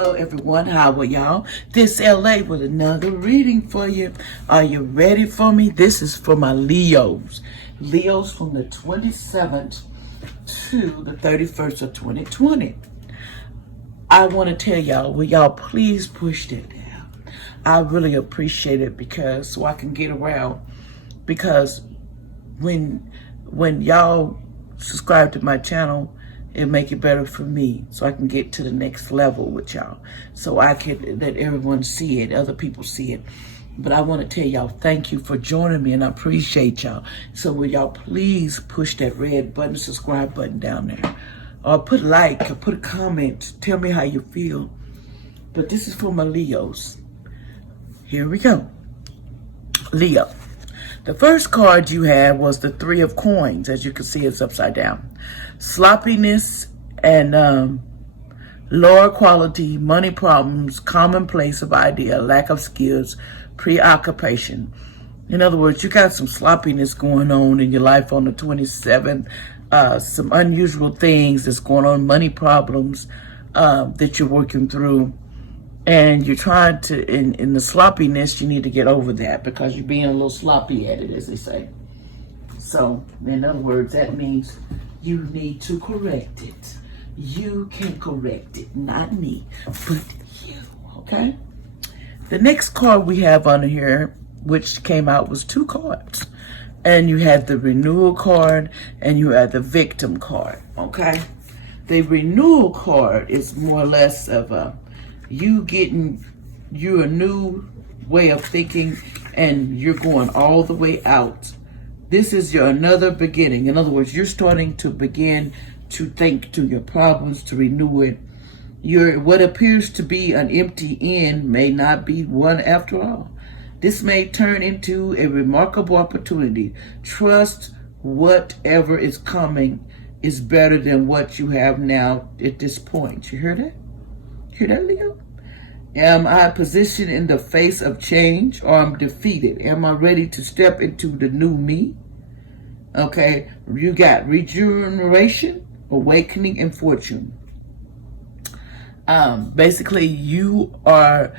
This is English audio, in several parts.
Hello everyone, how are y'all? This LA with another reading for you. Are you ready for me? This is for my Leos. Leos from the 27th to the 31st of 2020. I want to tell y'all, will y'all please push that down? I really appreciate it because so I can get around. Because when y'all subscribe to my channel, it'll make it better for me so I can get to the next level with y'all. So I can let everyone see it, other people see it. But I want to tell y'all thank you for joining me and I appreciate y'all. So will y'all please push that red button, subscribe button down there. Or put like, or put a comment, tell me how you feel. But this is for my Leos. Here we go. Leo. The first card you had was the Three of Coins. As you can see, it's upside down. Sloppiness and lower quality, money problems, commonplace of idea, lack of skills, preoccupation. In other words, you got some sloppiness going on in your life on the 27th. Some unusual things that's going on, money problems that you're working through. And you're trying to, in the sloppiness, you need to get over that because you're being a little sloppy at it, as they say. So, in other words, that means you need to correct it. You can correct it, not me, but you, okay? The next card we have on here, which came out, was two cards. And you had the renewal card and you had the victim card, okay? The renewal card is more or less of a you getting you a new way of thinking and you're going all the way out. This is your another beginning. In other words, you're starting to begin to think to your problems, to renew it. What appears to be an empty end may not be one after all. This may turn into a remarkable opportunity. Trust whatever is coming is better than what you have now at this point. You hear that? Hear that, Leo? Am I positioned in the face of change or I'm defeated? Am I ready to step into the new me? Okay, you got regeneration, awakening, and fortune. Basically, you are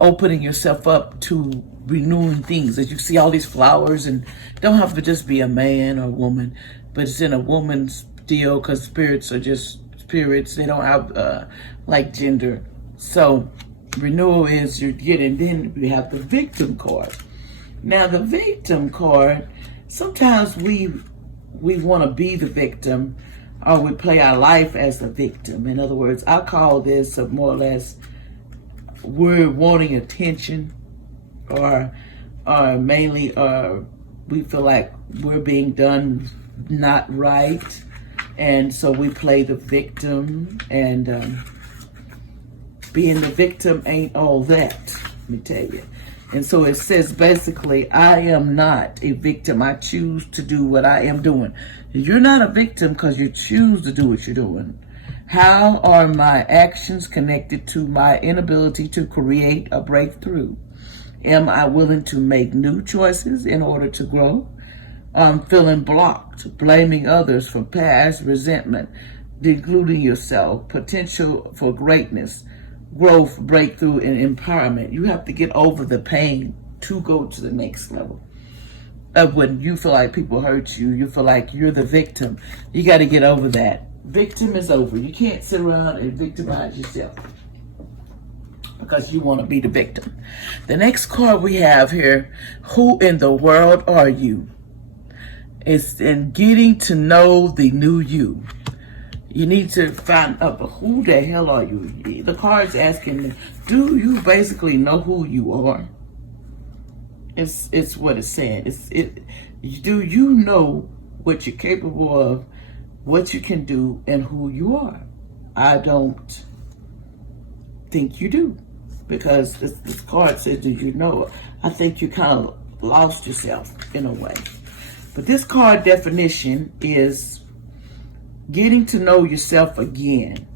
opening yourself up to renewing things. As you see all these flowers, and don't have to just be a man or a woman, but it's in a woman's deal because spirits are just spirits. They don't have like gender. So renewal is you're getting. Then we have the victim card. Now the victim card, sometimes we want to be the victim or we play our life as the victim. In other words, I call this more or less we're wanting attention or mainly we feel like we're being done not right. And so we play the victim, and being the victim ain't all that, let me tell you. And so it says basically, I am not a victim. I choose to do what I am doing. You're not a victim because you choose to do what you're doing. How are my actions connected to my inability to create a breakthrough? Am I willing to make new choices in order to grow? I'm feeling blocked, blaming others for past resentment, including yourself, potential for greatness, growth, breakthrough, and empowerment. You have to get over the pain to go to the next level. Of when you feel like people hurt you, you feel like you're the victim. You got to get over that. Victim is over. You can't sit around and victimize yourself because you want to be the victim. The next card we have here, who in the world are you? It's in getting to know the new you. You need to find out who the hell are you? The card's asking, do you basically know who you are? It's what it's saying. Do you know what you're capable of, what you can do, and who you are? I don't think you do. Because this card says, do you know? I think you kind of lost yourself in a way. But this card definition is getting to know yourself again,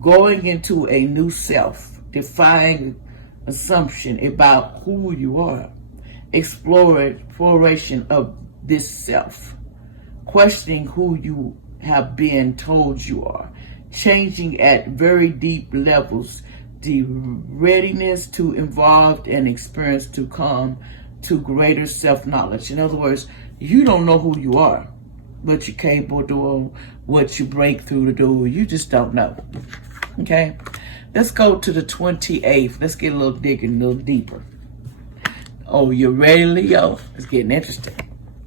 going into a new self, defying assumption about who you are, exploration of this self, questioning who you have been told you are, changing at very deep levels the readiness to involve and experience to come to greater self-knowledge. In other words, you don't know who you are, what you're capable of doing, what you break through to do. You just don't know. Okay? Let's go to the 28th. Let's get a little digging, a little deeper. Oh, you ready, Leo? It's getting interesting.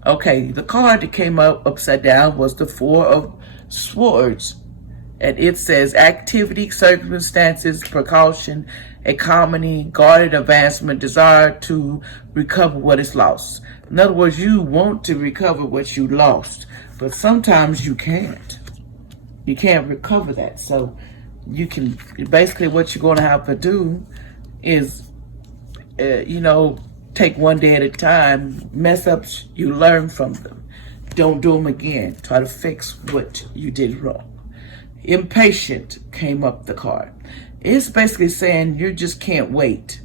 Okay, the card that came up upside down was the Four of Swords. And it says activity, circumstances, precaution, economy, guarded advancement, desire to recover what is lost. In other words, you want to recover what you lost, but sometimes you can't. You can't recover that. So you can, basically what you're going to have to do is, take one day at a time. Mess ups, you learn from them. Don't do them again. Try to fix what you did wrong. Impatient came up the card. It's basically saying you just can't wait.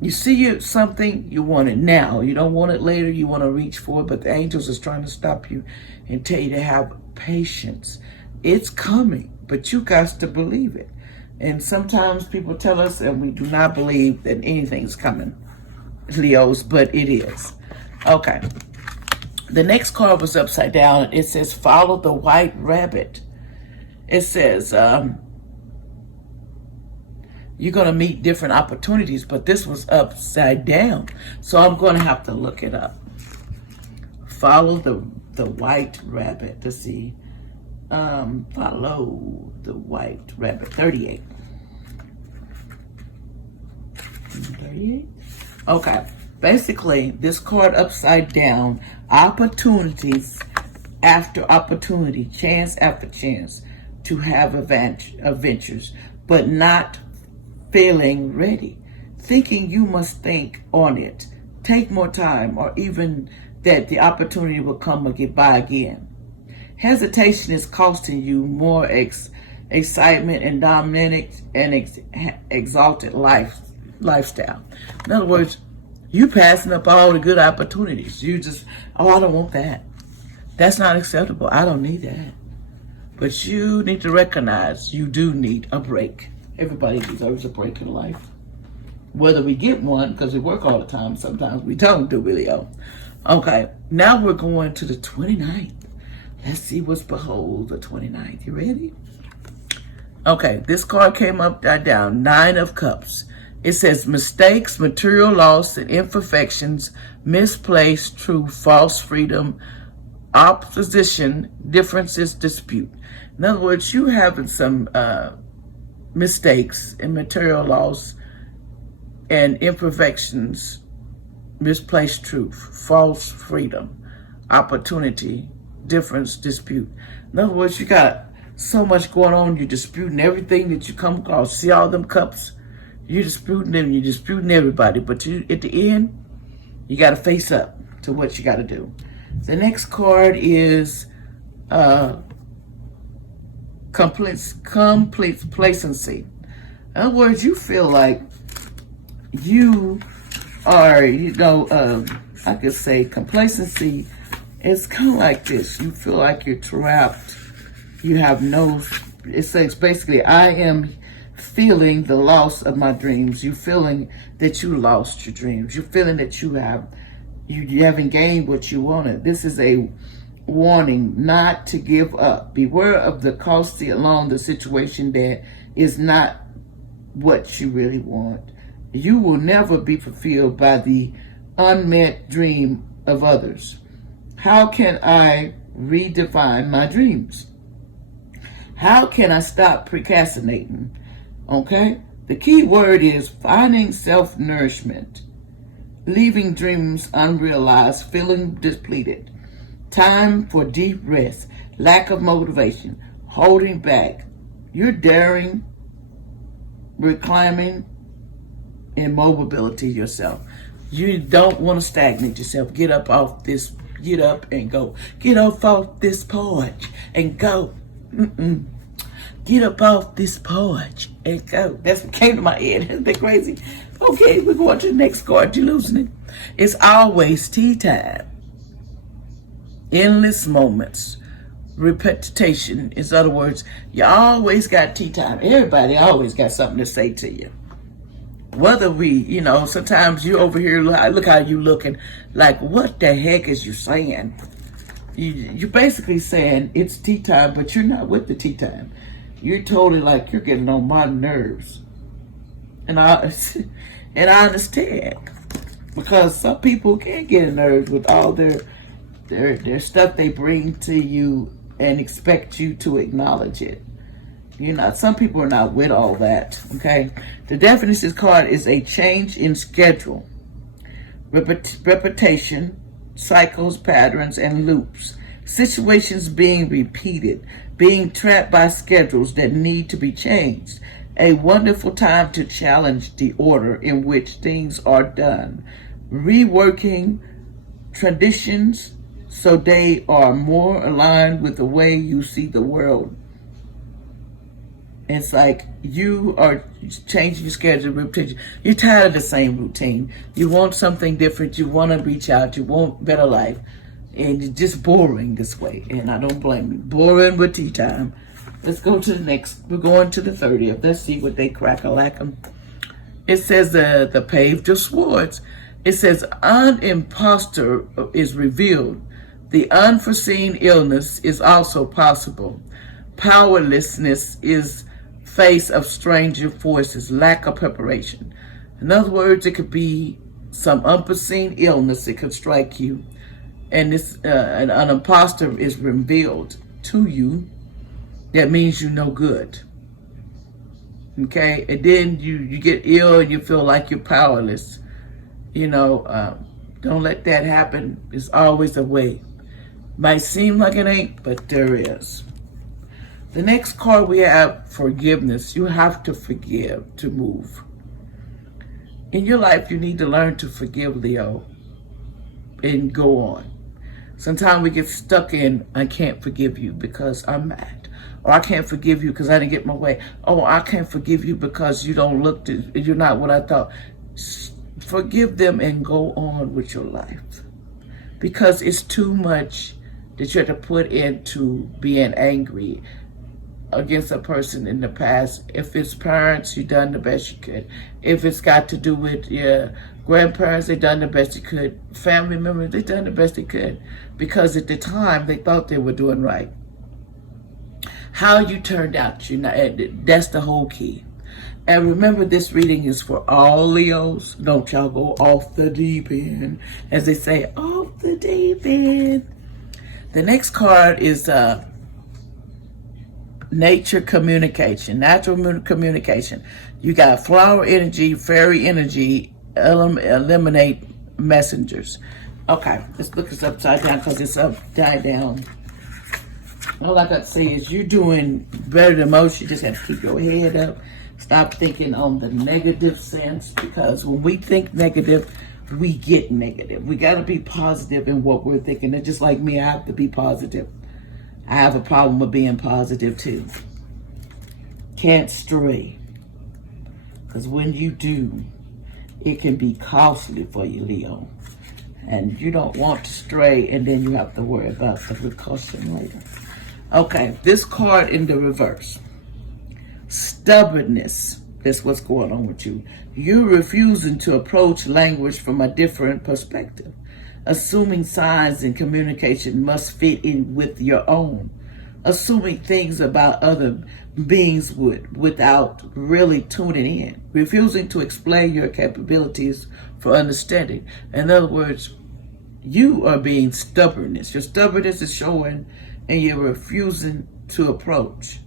You see something, you want it now. You don't want it later, you want to reach for it, but the angels is trying to stop you and tell you to have patience. It's coming, but you got to believe it. And sometimes people tell us, and we do not believe that anything's coming, Leos, but it is. Okay. The next card was upside down. It says, follow the white rabbit. It says, you're going to meet different opportunities, but this was upside down. So I'm going to have to look it up. Follow the white rabbit. Let's see. Follow the white rabbit. 38. 38? Okay. Basically, this card upside down, opportunities after opportunity, chance after chance to have adventures, but not feeling ready, thinking you must think on it, take more time, or even that the opportunity will come or get by again. Hesitation is costing you more excitement and dominant and exalted lifestyle. In other words, you passing up all the good opportunities. You just, I don't want that. That's not acceptable. I don't need that. But you need to recognize you do need a break. Everybody deserves a break in life. Whether we get one, because we work all the time, sometimes we don't do really. Okay, now we're going to the 29th. Let's see what's behold the 29th. You ready? Okay, this card came up down. 9 of Cups. It says mistakes, material loss, and imperfections, misplaced truth, false freedom, opposition, differences, dispute. In other words, you having some mistakes and material loss and imperfections, misplaced truth, false freedom, opportunity, difference, dispute. In other words, you got so much going on, you're disputing everything that you come across. See all them cups? You're disputing them, you're disputing everybody, but you, at the end, you got to face up to what you got to do. The next card is complacency. In other words, you feel like you are, I could say complacency is kind of like this. You feel like you're trapped. You have no, it says basically, I am feeling the loss of my dreams. You feeling that you lost your dreams. You're feeling that you haven't gained what you wanted. This is a warning not to give up. Beware of the cost along the situation that is not what you really want. You will never be fulfilled by the unmet dream of others. How can I redefine my dreams? How can I stop procrastinating? Okay? The key word is finding self-nourishment, leaving dreams unrealized, feeling depleted, time for deep rest, lack of motivation, holding back. You're daring, reclaiming, immobility yourself. You don't want to stagnate yourself. Get up and go. Get up off this porch and go. Get up off this porch and go. That's what came to my head. Isn't that crazy? Okay, we're going to the next card. You're losing it. It's always tea time. Endless moments repetition. In other words, you always got tea time. Everybody always got something to say to you. Whether sometimes you over here, look how you looking, like, what the heck is you saying? You're basically saying it's tea time, but you're not with the tea time. You're totally like, you're getting on my nerves. And I understand, because some people can get nerves with all their stuff they bring to you and expect you to acknowledge it. Some people are not with all that, okay? The definition card is a change in schedule, repetition, cycles, patterns, and loops. Situations being repeated, being trapped by schedules that need to be changed. A wonderful time to challenge the order in which things are done. Reworking traditions so they are more aligned with the way you see the world. It's like you are changing your schedule, repetition. You're tired of the same routine. You want something different. You want to reach out. You want better life. And it's just boring this way. And I don't blame you. Boring with tea time. Let's go to the next. We're going to the 30th. Let's see what they crack-a-lack-em. It says the paved of swords. It says an imposter is revealed. The unforeseen illness is also possible. Powerlessness is face of stranger forces, lack of preparation. In other words, it could be some unforeseen illness that could strike you, and this an imposter is revealed to you. That means you're no good. Okay, and then you get ill and you feel like you're powerless. Don't let that happen. There's always a way. Might seem like it ain't, but there is. The next card we have, forgiveness. You have to forgive to move. In your life, you need to learn to forgive, Leo, and go on. Sometimes we get stuck in, I can't forgive you because I'm mad. Or I can't forgive you because I didn't get my way. Oh, I can't forgive you because you're not what I thought. Forgive them and go on with your life. Because it's too much that you have to put into being angry against a person in the past. If it's parents, you done the best you could. If it's got to do with your grandparents, they done the best they could. Family members, they done the best they could. Because at the time, they thought they were doing right. How you turned out, that's the whole key. And remember, this reading is for all Leos. Don't y'all go off the deep end. As they say, off the deep end. The next card is nature communication, natural communication. You got flower energy, fairy energy, eliminate messengers. Okay, let's look this upside down because it's upside down. All I got to say is you're doing better than most. You just have to keep your head up. Stop thinking on the negative sense, because when we think negative, we get negative. We got to be positive in what we're thinking. And just like me, I have to be positive. I have a problem with being positive too. Can't stray. Because when you do, it can be costly for you, Leo. And you don't want to stray, and then you have to worry about the repercussion later. Okay, this card in the reverse. Stubbornness. That's what's going on with you. You're refusing to approach language from a different perspective. Assuming signs and communication must fit in with your own. Assuming things about other beings without really tuning in. Refusing to explain your capabilities for understanding. In other words, you are being stubbornness. Your stubbornness is showing, and you're refusing to approach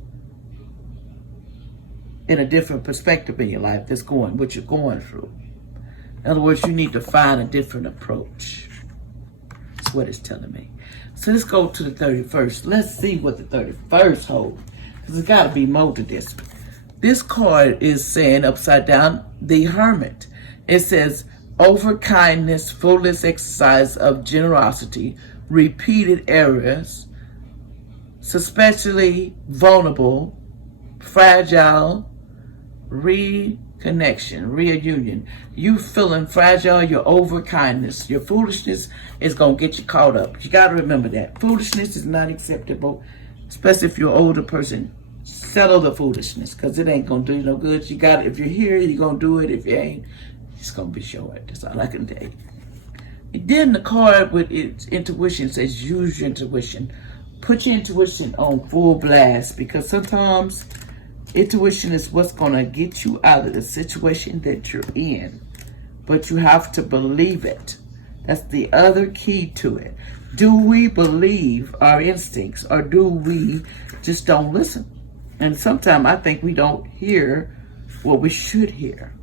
in a different perspective in your life that's going, what you're going through. In other words, you need to find a different approach. That's what it's telling me. So let's go to the 31st. Let's see what the 31st holds. Because there's got to be more to this. This card is saying, upside down, the Hermit. It says, over kindness, fullest exercise of generosity, repeated errors, especially vulnerable, fragile, reconnection, reunion. You feeling fragile, your over kindness, your foolishness is going to get you caught up. You got to remember that. Foolishness is not acceptable. especially if you're an older person, settle the foolishness, because it ain't going to do you no good. You got it. If you're here, you're going to do it. If you ain't, it's going to be short. That's all I can tell you. And then the card with its intuition says, use your intuition. Put your intuition on full blast, because sometimes intuition is what's going to get you out of the situation that you're in. But you have to believe it. That's the other key to it. Do we believe our instincts, or do we just don't listen? And sometimes I think we don't hear what we should hear.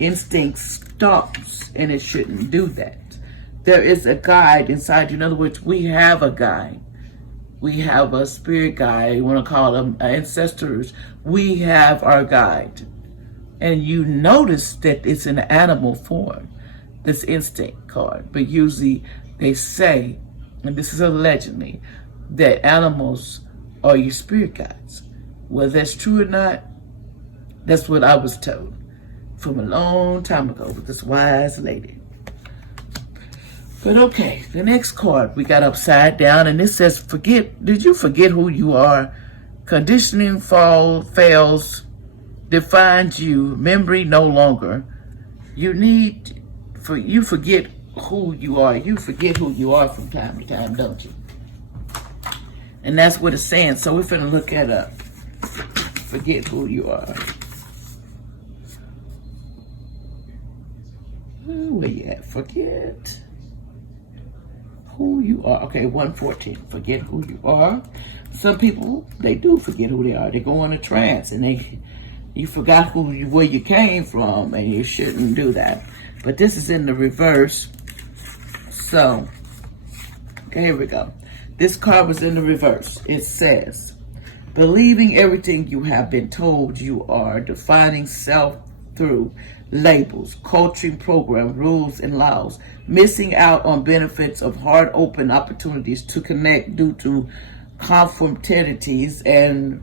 Instinct stops, and it shouldn't do that. There is a guide inside you. In other words, we have a guide. We have a spirit guide. You want to call them ancestors. We have our guide. And you notice that it's in animal form, this instinct card. But usually they say, and this is allegedly, that animals are your spirit guides. Whether that's true or not, that's what I was told from a long time ago with this wise lady. But okay, the next card we got upside down, and it says, did you forget who you are? Conditioning fails, defines you, memory no longer. You forget who you are. You forget who you are from time to time, don't you? And that's what it's saying. So we're finna look at forget who you are. Where you at? Forget who you are. Okay, 114. Forget who you are. Some people, they do forget who they are. They go on a trance, and you forgot where you came from, and you shouldn't do that. But this is in the reverse. So, okay, here we go. This card was in the reverse. It says, believing everything you have been told you are, defining self through labels, coaching program, rules, and laws, missing out on benefits of hard open opportunities to connect due to conformities and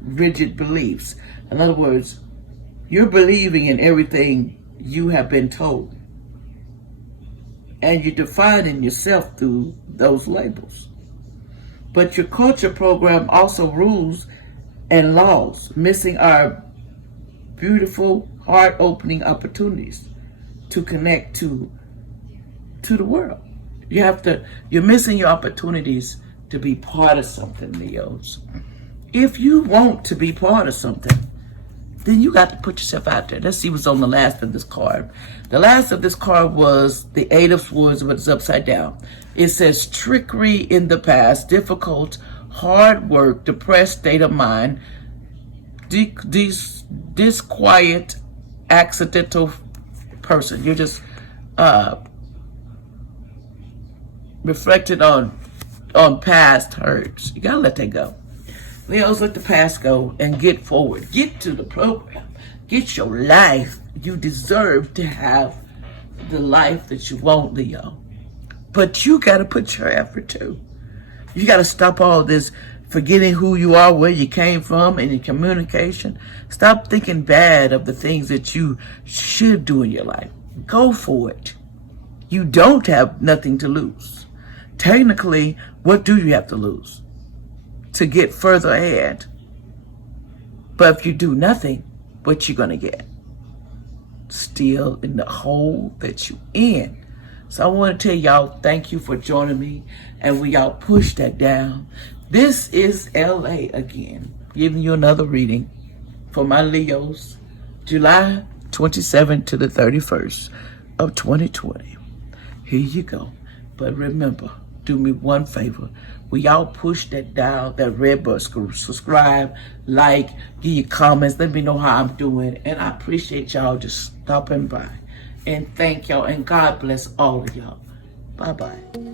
rigid beliefs. In other words, you're believing in everything you have been told, and you're defining yourself through those labels. But your culture program also rules and laws, missing our beautiful, heart-opening opportunities to connect to the world. You're missing your opportunities to be part of something, Leos. If you want to be part of something, then you got to put yourself out there. Let's see what's on the last of this card. The last of this card was the Eight of Swords, but it's upside down. It says trickery in the past, difficult, hard work, depressed state of mind, disquiet, accidental person. You're just reflected on past hurts. You gotta let that go. Leos, let the past go and get forward. Get to the program. Get your life. You deserve to have the life that you want, Leo. But you got to put your effort too. You got to stop all this forgetting who you are, where you came from, and your communication. Stop thinking bad of the things that you should do in your life. Go for it. You don't have nothing to lose. Technically, what do you have to lose to get further ahead? But if you do nothing, what you gonna get? Still in the hole that you in. So I want to tell y'all, thank you for joining me, and we all push that down. This is LA again, giving you another reading for my Leos, July 27th to the 31st of 2020. Here you go. But remember, do me one favor. We all push that down, that red button, subscribe, like, give your comments, let me know how I'm doing. And I appreciate y'all just stopping by. And thank y'all, and God bless all of y'all. Bye-bye.